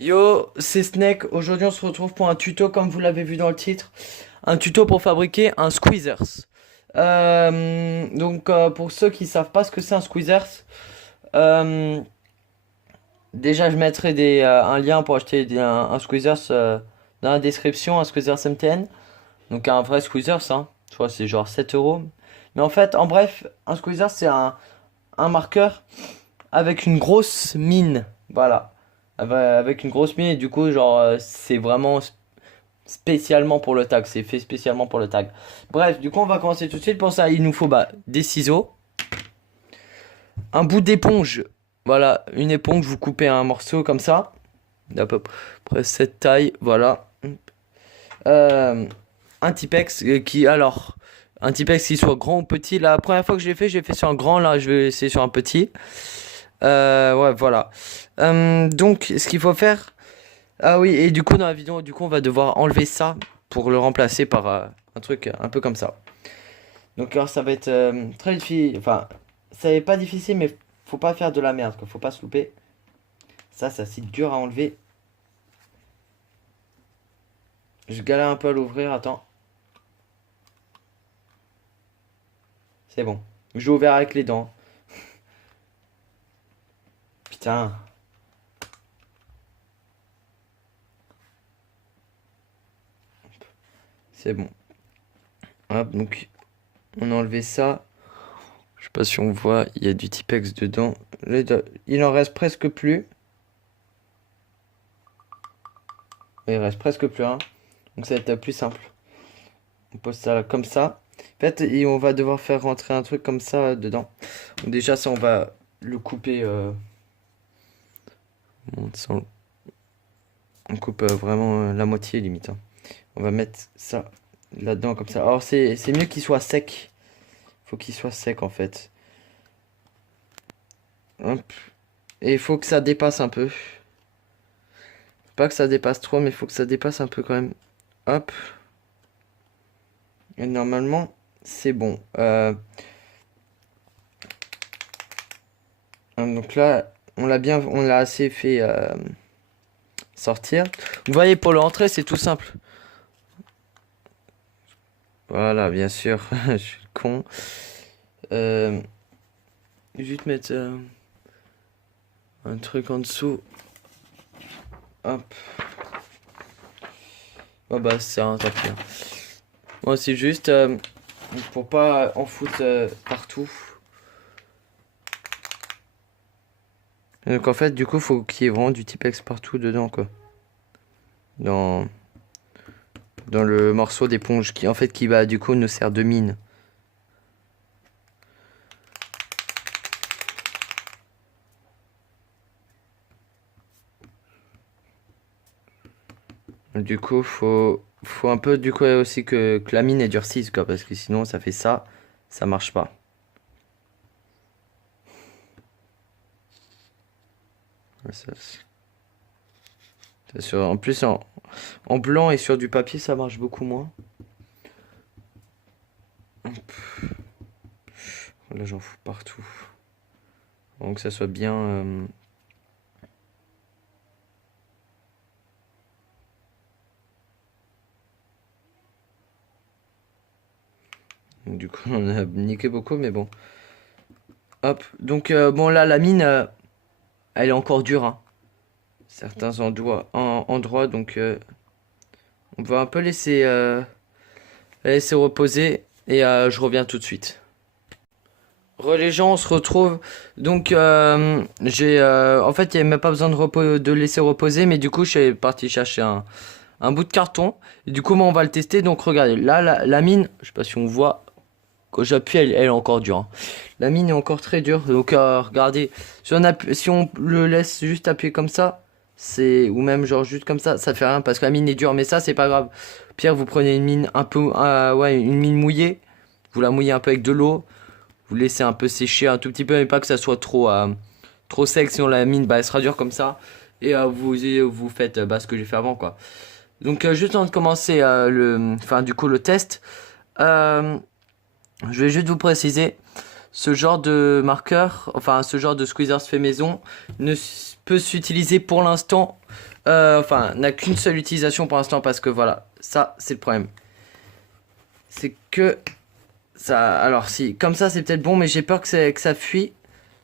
Yo, c'est Snake. Aujourd'hui, on se retrouve pour un tuto, comme vous l'avez vu dans le titre. Un tuto pour fabriquer un squeezers. Pour ceux qui savent pas ce que c'est un squeezers, euh, déjà, je mettrai un lien pour acheter un squeezers dans la description, un squeezers MTN. Donc, un vrai squeezers, hein. Je crois que c'est genre 7 euros. Mais en fait, en bref, un squeezers, c'est un marqueur avec une grosse mine. Voilà. Avec une grosse mine, et du coup, genre, c'est vraiment spécialement pour le tag. C'est fait spécialement pour le tag. Bref, du coup, on va commencer tout de suite. Pour ça, il nous faut des ciseaux, un bout d'éponge. Voilà, une éponge, vous coupez un morceau comme ça, d'à peu près cette taille. Voilà. Euh, un Tipex un Tipex qui soit grand ou petit. La première fois que j'ai fait sur un grand. Là, je vais essayer sur un petit. Ouais, voilà. Donc, ce qu'il faut faire. Ah oui, et du coup, dans la vidéo, du coup, on va devoir enlever ça pour le remplacer par un truc un peu comme ça. Donc, alors, ça va être très difficile. Enfin, ça n'est pas difficile, mais faut pas faire de la merde, quoi. Faut pas se louper. Ça, c'est dur à enlever. Je galère un peu à l'ouvrir, attends. C'est bon. J'ai ouvert avec les dents. Putain. C'est bon. Hop, donc, on a enlevé ça. Je sais pas si on voit, il y a du Tipex dedans. Il en reste presque plus. Il reste presque plus un. Donc ça va être plus simple. On pose ça comme ça. En fait, et on va devoir faire rentrer un truc comme ça dedans. Donc déjà, ça, on va le couper. On coupe vraiment la moitié limite, hein. On va mettre ça là-dedans comme ça. Alors, c'est mieux qu'il soit sec. Faut qu'il soit sec en fait. Hop. Et il faut que ça dépasse un peu. Pas que ça dépasse trop, mais il faut que ça dépasse un peu quand même. Hop. Et normalement, c'est bon. Donc là, on l'a assez fait sortir. Vous voyez, pour l'entrée, c'est tout simple. Voilà, bien sûr, je suis con. Euh, Juste mettre un truc en dessous. Hop. Oh bah, c'est un tant pis, hein. Moi, c'est juste pour pas en foutre partout. Donc en fait, du coup, faut qu'il y ait vraiment du Tipex partout dedans, quoi. Dans, dans le morceau d'éponge qui, en fait, qui va, du coup, nous sert de mine. Du coup, faut un peu, du coup, aussi que la mine est durcisse, quoi, parce que sinon, ça fait ça marche pas. En plus, en blanc et sur du papier, ça marche beaucoup moins. Hop. Là, j'en fous partout. Donc, que ça soit bien. Du coup, on a niqué beaucoup, mais bon. Hop. Donc, bon, là, la mine, elle est encore dure, hein. Certains endroits, donc on va un peu la laisser reposer et je reviens tout de suite. Les gens, on se retrouve. Donc, en fait, il n'y avait même pas besoin de laisser reposer, mais du coup, je suis parti chercher un bout de carton. Et du coup, moi, on va le tester. Donc, regardez, là, la mine, je sais pas si on voit, quand j'appuie, elle est encore dure, hein. La mine est encore très dure. Donc, regardez, si on le laisse juste appuyer comme ça, ou même genre juste comme ça fait rien parce que la mine est dure. Mais ça, c'est pas grave. Pierre, vous prenez une mine un peu, ouais, une mine mouillée. Vous la mouillez un peu avec de l'eau. Vous laissez un peu sécher un tout petit peu, mais pas que ça soit trop sec, sinon la mine elle sera dure comme ça. Et vous faites ce que j'ai fait avant, quoi. Donc juste avant de commencer du coup le test, je vais juste vous préciser ce genre de marqueur, enfin ce genre de squeezers fait maison, ne peut s'utiliser pour l'instant, enfin n'a qu'une seule utilisation pour l'instant parce que voilà, ça c'est le problème. C'est que ça, alors si, comme ça c'est peut-être bon, mais j'ai peur que ça fuit.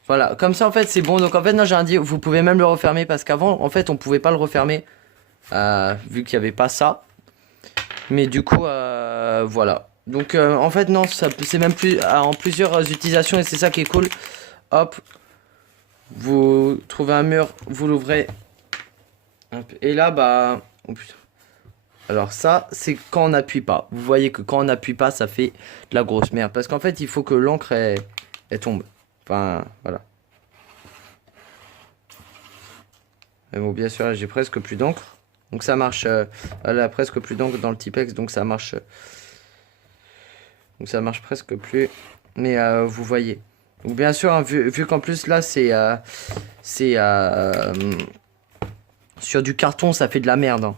Voilà, comme ça en fait c'est bon. Donc en fait non, j'ai rien dit, vous pouvez même le refermer parce qu'avant en fait on pouvait pas le refermer vu qu'il n'y avait pas ça. Mais du coup voilà. Donc en fait non, c'est même plus en plusieurs utilisations et c'est ça qui est cool. Hop, vous trouvez un mur, vous l'ouvrez. Et là bah, oh putain. Alors ça c'est quand on n'appuie pas. Vous voyez que quand on n'appuie pas ça fait de la grosse merde parce qu'en fait il faut que l'encre elle tombe. Enfin voilà. Mais bon bien sûr là j'ai presque plus d'encre. Donc ça marche, elle a presque plus d'encre dans le Tipex donc ça marche. Donc ça marche presque plus. Mais vous voyez. Donc bien sûr, hein, vu qu'en plus là c'est sur du carton, ça fait de la merde. Hein.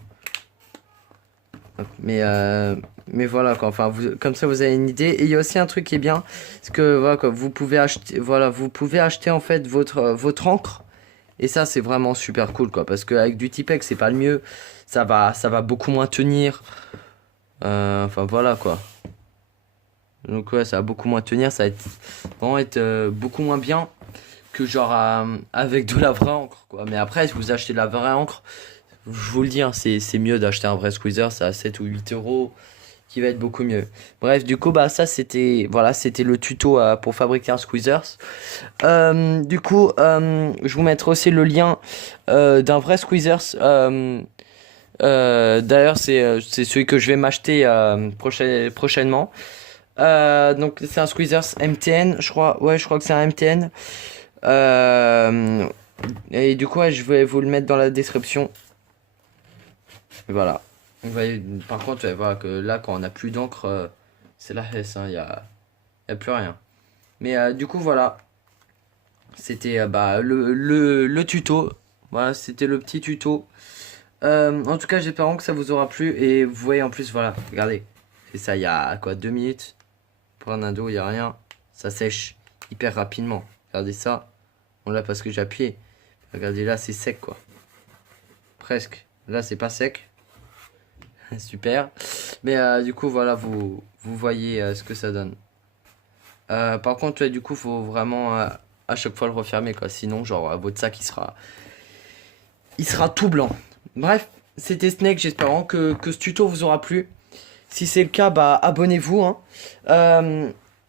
Mais voilà quoi. Enfin, comme ça vous avez une idée. Et il y a aussi un truc qui est bien, c'est que voilà quoi, vous pouvez acheter en fait votre encre. Et ça c'est vraiment super cool quoi, parce qu'avec du Tipex c'est pas le mieux. Ça va beaucoup moins tenir. Enfin voilà quoi. Donc ouais, ça va beaucoup moins tenir, ça va vraiment être beaucoup moins bien que genre avec de la vraie encre quoi. Mais après, si vous achetez de la vraie encre, je vous le dis, hein, c'est mieux d'acheter un vrai squeezer, ça à 7 ou 8 euros, qui va être beaucoup mieux. Bref, du coup, bah ça c'était voilà, c'était le tuto pour fabriquer un squeezer. Du coup, je vous mettrai aussi le lien d'un vrai squeezer. D'ailleurs, c'est celui que je vais m'acheter prochainement. Donc c'est un Squeezers MTN, je crois. Ouais, je crois que c'est un MTN. Et du coup, ouais, je vais vous le mettre dans la description. Voilà. Vous voyez, par contre, ouais, voilà que là, quand on n'a plus d'encre, c'est la hesse. Hein, y a plus rien. Mais du coup, voilà. C'était bah, le tuto. Voilà, c'était le petit tuto. En tout cas, j'espère que ça vous aura plu. Et vous voyez en plus, voilà, regardez. C'est ça, il y a quoi, 2 minutes. Prendre un dos, il n'y a rien. Ça sèche hyper rapidement. Regardez ça. Bon là parce que j'ai appuyé. Regardez là, c'est sec quoi. Presque. Là, c'est pas sec. Super. Mais du coup, voilà, vous voyez ce que ça donne. Par contre, ouais, du coup, faut vraiment à chaque fois le refermer quoi. Sinon, genre, votre sac, il sera tout blanc. Bref, c'était Snake. J'espère que ce tuto vous aura plu. Si c'est le cas, bah abonnez-vous. Hein.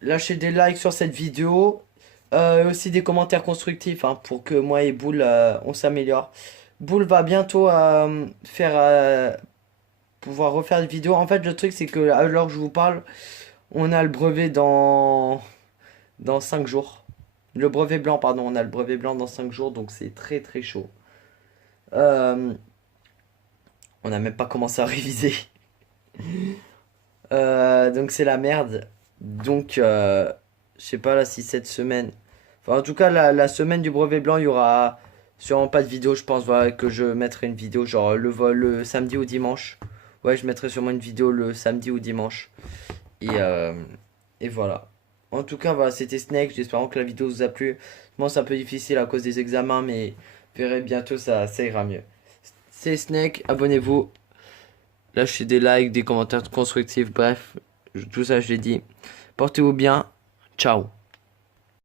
Lâchez des likes sur cette vidéo. Aussi des commentaires constructifs hein, pour que moi et Boule on s'améliore. Boule va bientôt pouvoir refaire des vidéos. En fait, le truc c'est que à l'heure que je vous parle, on a le brevet dans 5 jours. Le brevet blanc, pardon, on a le brevet blanc dans 5 jours, donc c'est très très chaud. On n'a même pas commencé à réviser. Donc c'est la merde. Donc je sais pas là si cette semaine. Enfin en tout cas la semaine du brevet blanc il y aura sûrement pas de vidéo je pense. Voilà que je mettrai une vidéo genre le samedi ou dimanche. Ouais je mettrai sûrement une vidéo le samedi ou dimanche. Et voilà. En tout cas voilà c'était Snake. J'espère que la vidéo vous a plu. Bon c'est un peu difficile à cause des examens mais vous verrez bientôt ça ira mieux. C'est Snake, abonnez-vous. Lâchez des likes, des commentaires constructifs, bref, tout ça je l'ai dit. Portez-vous bien, ciao.